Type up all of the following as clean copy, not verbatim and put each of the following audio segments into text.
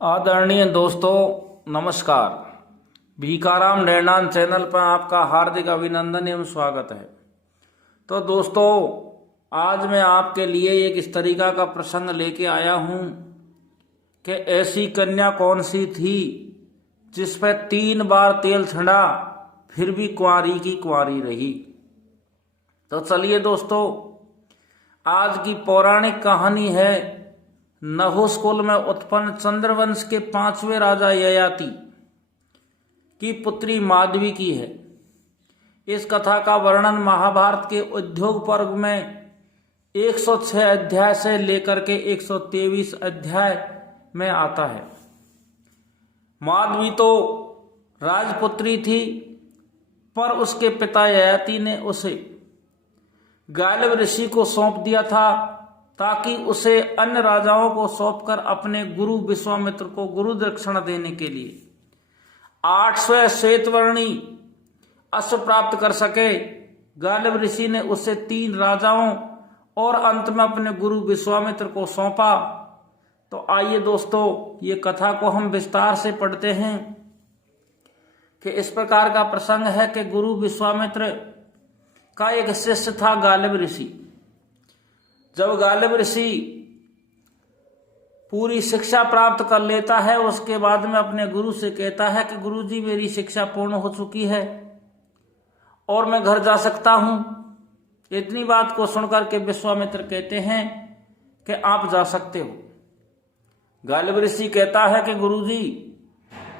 आदरणीय दोस्तों, नमस्कार। भीखाराम नैनान चैनल पर आपका हार्दिक अभिनंदन एवं स्वागत है। तो दोस्तों, आज मैं आपके लिए एक इस तरीका का प्रसंग लेके आया हूँ कि ऐसी कन्या कौन सी थी जिस पर 3 बार तेल छिड़ा फिर भी कुंवारी की कुंवारी रही। तो चलिए दोस्तों, आज की पौराणिक कहानी है नहुष कुल में उत्पन्न चंद्रवंश के 5वें राजा ययाति की पुत्री माधवी की है। इस कथा का वर्णन महाभारत के उद्योग पर्व में 106 अध्याय से लेकर के 123 अध्याय में आता है। माधवी तो राजपुत्री थी, पर उसके पिता ययाति ने उसे गालिब ऋषि को सौंप दिया था ताकि उसे अन्य राजाओं को सौंपकर अपने गुरु विश्वामित्र को गुरु दक्षिणा देने के लिए 800 श्वेतवर्णी अश्व प्राप्त कर सके। गालिब ऋषि ने उसे 3 राजाओं और अंत में अपने गुरु विश्वामित्र को सौंपा। तो आइए दोस्तों, ये कथा को हम विस्तार से पढ़ते हैं कि इस प्रकार का प्रसंग है कि गुरु विश्वामित्र का एक शिष्य था गालिब ऋषि। जब गालिब ऋषि पूरी शिक्षा प्राप्त कर लेता है, उसके बाद में अपने गुरु से कहता है कि गुरुजी, मेरी शिक्षा पूर्ण हो चुकी है और मैं घर जा सकता हूं। इतनी बात को सुनकर के विश्वामित्र कहते हैं कि आप जा सकते हो। गालिब ऋषि कहता है कि गुरुजी,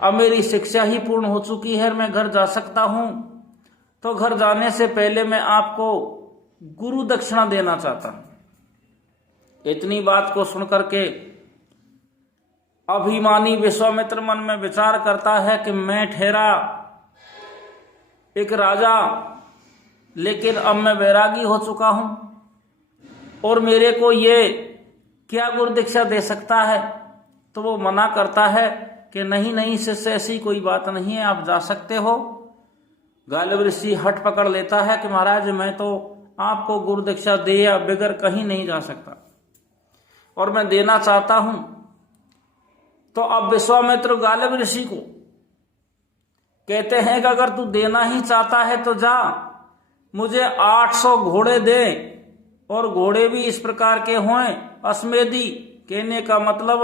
अब मेरी शिक्षा ही पूर्ण हो चुकी है, मैं घर जा सकता हूं। तो घर जाने से पहले मैं आपको गुरु दक्षिणा देना चाहता हूं। इतनी बात को सुनकर के अभिमानी विश्वामित्र मन में विचार करता है कि मैं ठहरा एक राजा, लेकिन अब मैं वैरागी हो चुका हूं और मेरे को ये क्या गुरु दीक्षा दे सकता है। तो वो मना करता है कि नहीं नहीं शिष्य, ऐसी कोई बात नहीं है, आप जा सकते हो। गालिब ऋषि हट पकड़ लेता है कि महाराज, मैं तो आपको गुरु दीक्षा दे या बगैर कहीं नहीं जा सकता और मैं देना चाहता हूं। तो अब विश्वामित्र गालिब ऋषि को कहते हैं कि अगर तू देना ही चाहता है तो जा, मुझे 800 घोड़े दे, और घोड़े भी इस प्रकार के हों अश्वेदी, कहने का मतलब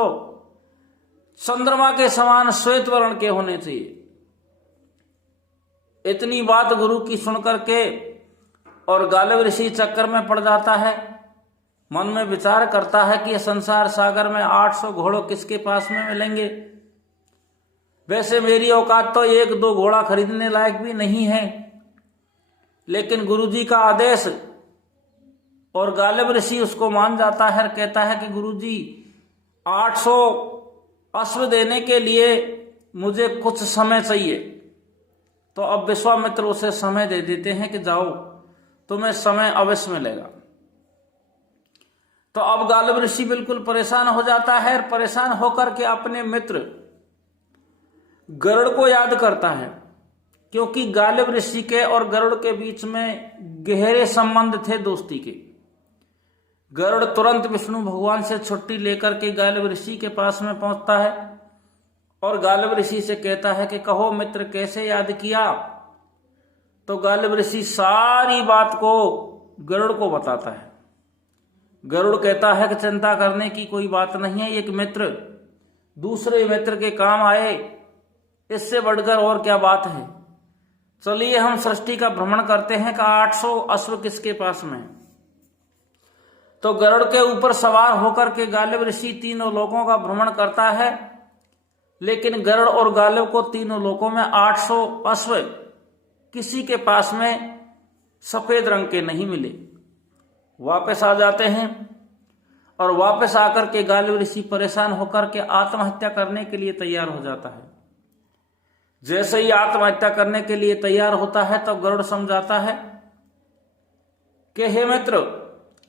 चंद्रमा के समान श्वेत वर्ण के होने चाहिए। इतनी बात गुरु की सुनकर के और गालिब ऋषि चक्कर में पड़ जाता है। मन में विचार करता है कि संसार सागर में 800 घोड़ों किसके पास में मिलेंगे। वैसे मेरी औकात तो 1-2 घोड़ा खरीदने लायक भी नहीं है, लेकिन गुरुजी का आदेश, और गालिब ऋषि उसको मान जाता है। कहता है कि गुरुजी, 800 अश्व देने के लिए मुझे कुछ समय चाहिए। तो अब विश्वामित्र उसे समय दे देते हैं कि जाओ, तुम्हें समय अवश्य मिलेगा। तो अब गालिब ऋषि बिल्कुल परेशान हो जाता है, और परेशान होकर के अपने मित्र गरुड़ को याद करता है, क्योंकि गालिब ऋषि के और गरुड़ के बीच में गहरे संबंध थे दोस्ती के। गरुड़ तुरंत विष्णु भगवान से छुट्टी लेकर के गालिब ऋषि के पास में पहुंचता है और गालिब ऋषि से कहता है कि कहो मित्र, कैसे याद किया। तो गालिब ऋषि सारी बात को गरुड़ को बताता है। गरुड़ कहता है कि चिंता करने की कोई बात नहीं है, एक मित्र दूसरे मित्र के काम आए, इससे बढ़कर और क्या बात है। चलिए हम सृष्टि का भ्रमण करते हैं कि 800 अश्व किसके पास में है। तो गरुड़ के ऊपर सवार होकर के गालिब ऋषि तीनों लोकों का भ्रमण करता है, लेकिन गरुड़ और गालिब को तीनों लोकों में 800 अश्व किसी के पास में सफेद रंग के नहीं मिले। वापस आ जाते हैं और वापस आकर के गालिब ऋषि परेशान होकर के आत्महत्या करने के लिए तैयार हो जाता है। जैसे ही आत्महत्या करने के लिए तैयार होता है तो गरुड़ समझाता है कि हे मित्र,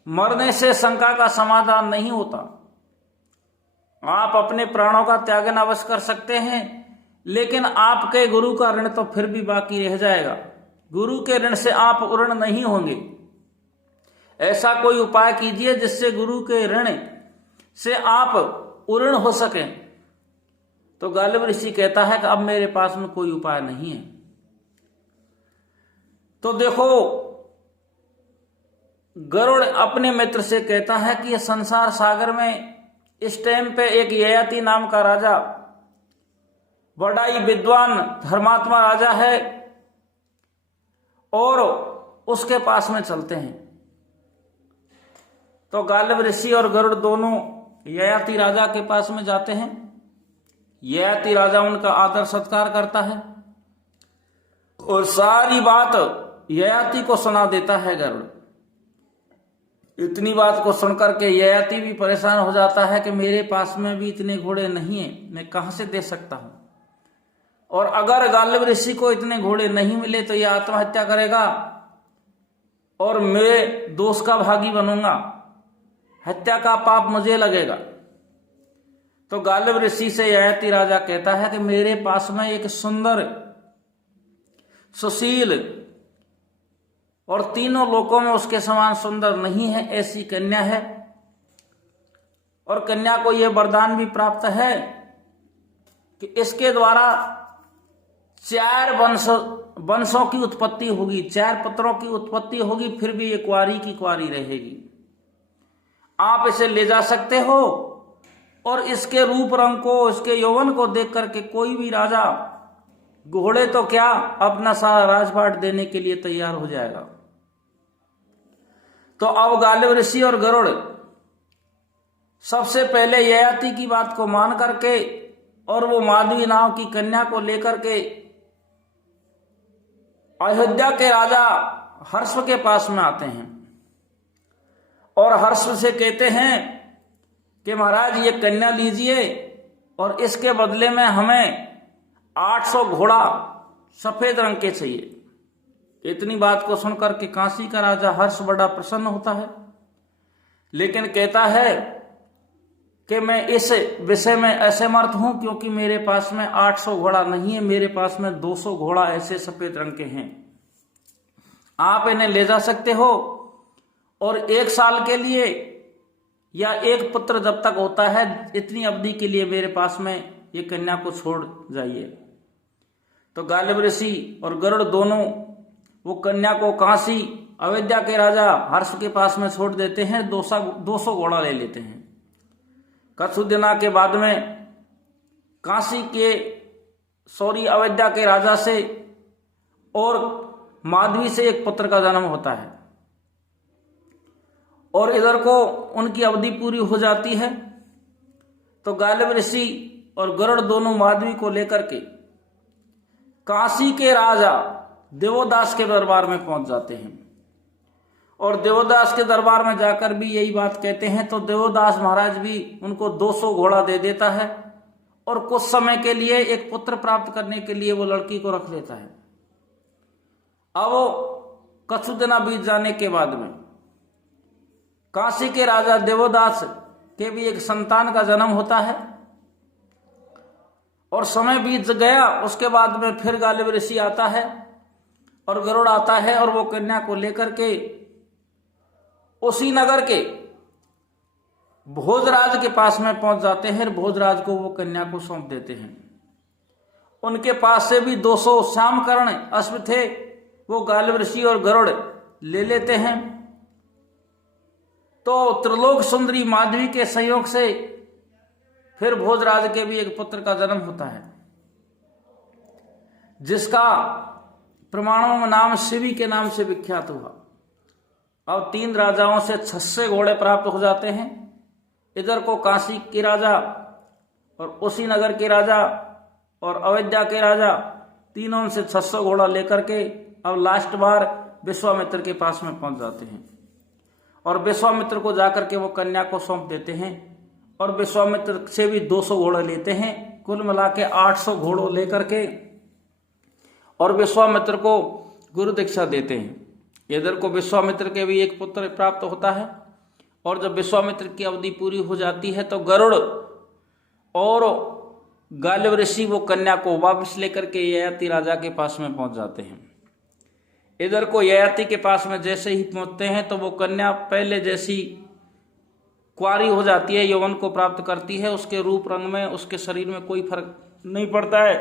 मरने से शंका का समाधान नहीं होता। आप अपने प्राणों का त्यागन अवश्य कर सकते हैं, लेकिन आपके गुरु का ऋण तो फिर भी बाकी रह जाएगा। गुरु के ऋण से आप उऋण नहीं होंगे। ऐसा कोई उपाय कीजिए जिससे गुरु के ऋण से आप उऋण हो सकें। तो गालिब ऋषि कहता है कि अब मेरे पास में कोई उपाय नहीं है। तो देखो, गरुड़ अपने मित्र से कहता है कि यह संसार सागर में इस टाइम पे एक ययाति नाम का राजा, बड़ा ही विद्वान धर्मात्मा राजा है, और उसके पास में चलते हैं। तो गालिब ऋषि और गरुड़ दोनों ययाति राजा के पास में जाते हैं। ययाति राजा उनका आदर सत्कार करता है और सारी बात ययाति को सुना देता है गरुड़। इतनी बात को सुनकर के ययाति भी परेशान हो जाता है कि मेरे पास में भी इतने घोड़े नहीं हैं, मैं कहां से दे सकता हूं, और अगर गालिब ऋषि को इतने घोड़े नहीं मिले तो यह आत्महत्या करेगा और मैं दोष का भागी बनूंगा, हत्या का पाप मुझे लगेगा। तो गालिब ऋषि से ययाति राजा कहता है कि मेरे पास में एक सुंदर, सुशील और तीनों लोकों में उसके समान सुंदर नहीं है ऐसी कन्या है, और कन्या को यह वरदान भी प्राप्त है कि इसके द्वारा 4 वंशों की उत्पत्ति होगी, 4 पुत्रों की उत्पत्ति होगी, फिर भी ये कुंवारी की कुंवारी रहेगी। आप इसे ले जा सकते हो और इसके रूप रंग को, इसके यौवन को देख करके कोई भी राजा घोड़े तो क्या अपना सारा राजपाट देने के लिए तैयार हो जाएगा। तो अब गालिब ऋषि और गरुड़ सबसे पहले ययाति की बात को मान करके और वो माधवी नाम की कन्या को लेकर के अयोध्या के राजा हर्ष के पास में आते हैं और हर्ष से कहते हैं कि महाराज ये कन्या लीजिए और इसके बदले में हमें 800 घोड़ा सफेद रंग के चाहिए। इतनी बात को सुनकर के काशी का राजा हर्ष बड़ा प्रसन्न होता है, लेकिन कहता है कि मैं इस विषय में असमर्थ हूं क्योंकि मेरे पास में 800 घोड़ा नहीं है, मेरे पास में 200 घोड़ा ऐसे सफेद रंग के हैं। आप इन्हें ले जा सकते हो और 1 साल के लिए या 1 पुत्र जब तक होता है इतनी अवधि के लिए मेरे पास में ये कन्या को छोड़ जाइए। तो गालिब ऋषि और गरुड़ दोनों वो कन्या को काशी अयोध्या के राजा हर्ष के पास में छोड़ देते हैं, 200 घोड़ा ले लेते हैं। कुछ दिनों के बाद में काशी के अयोध्या के राजा से और माधवी से एक पुत्र का जन्म होता है और इधर को उनकी अवधि पूरी हो जाती है। तो गालिब ऋषि और गरुड़ दोनों माधवी को लेकर के काशी के राजा देवोदास के दरबार में पहुंच जाते हैं और देवोदास के दरबार में जाकर भी यही बात कहते हैं। तो देवोदास महाराज भी उनको 200 घोड़ा दे देता है और कुछ समय के लिए एक पुत्र प्राप्त करने के लिए वो लड़की को रख लेता है। अब कुछ दिन बीत जाने के बाद में काशी के राजा देवोदास के भी एक संतान का जन्म होता है और समय बीत गया। उसके बाद में फिर गालिब ऋषि आता है और गरुड़ आता है और वो कन्या को लेकर के उसी नगर के भोजराज के पास में पहुंच जाते हैं। भोजराज को वो कन्या को सौंप देते हैं। उनके पास से भी 200 श्यामकर्ण अश्व थे, वो गालिब ऋषि और गरुड़ ले लेते हैं। तो त्रिलोक सुंदरी माधवी के संयोग से फिर भोजराज के भी एक पुत्र का जन्म होता है जिसका प्रमाणों में नाम शिवी के नाम से विख्यात हुआ। अब 3 राजाओं से 600 घोड़े प्राप्त हो जाते हैं। इधर को काशी के राजा और उसी नगर के राजा और अयोध्या के राजा तीनों से 600 घोड़ा लेकर के अब लास्ट बार विश्वामित्र के पास में पहुंच जाते हैं और विश्वामित्र को जाकर के वो कन्या को सौंप देते हैं और विश्वामित्र से भी 200 घोड़े लेते हैं। कुल मिला के 800 घोड़ों लेकर के और विश्वामित्र को गुरु दीक्षा देते हैं। इधर को विश्वामित्र के भी एक पुत्र प्राप्त होता है और जब विश्वामित्र की अवधि पूरी हो जाती है तो गरुड़ और गालिब ऋषि वो कन्या को वापस लेकर के ययाति राजा के पास में पहुंच जाते हैं। इधर को ययाति के पास में जैसे ही पहुंचते हैं तो वो कन्या पहले जैसी कुंवारी हो जाती है, यौवन को प्राप्त करती है, उसके रूप रंग में, उसके शरीर में कोई फर्क नहीं पड़ता है।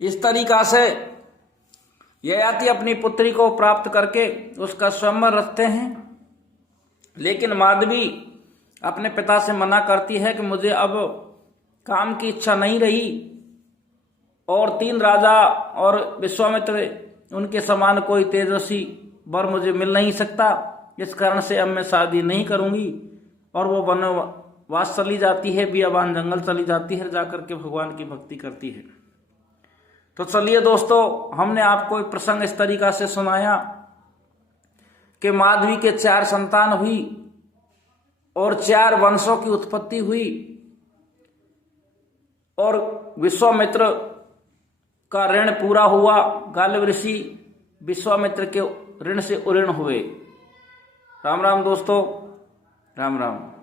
इस तरीका से ययाति अपनी पुत्री को प्राप्त करके उसका स्वयंवर रखते हैं। लेकिन माधवी अपने पिता से मना करती है कि मुझे अब काम की इच्छा नहीं रही और 3 राजा और विश्वामित्र उनके समान कोई तेजस्वी वर मुझे मिल नहीं सकता, इस कारण से अब मैं शादी नहीं करूंगी। और वो वनवास चली जाती है, बियाबान जंगल चली जाती है, जाकर के भगवान की भक्ति करती है। तो चलिए दोस्तों, हमने आपको एक प्रसंग इस तरीका से सुनाया कि माधवी के 4 संतान हुई और 4 वंशों की उत्पत्ति हुई और विश्वामित्र का ऋण पूरा हुआ। गालिब ऋषि विश्वामित्र के ऋण से उऋण हुए। राम राम दोस्तों, राम राम।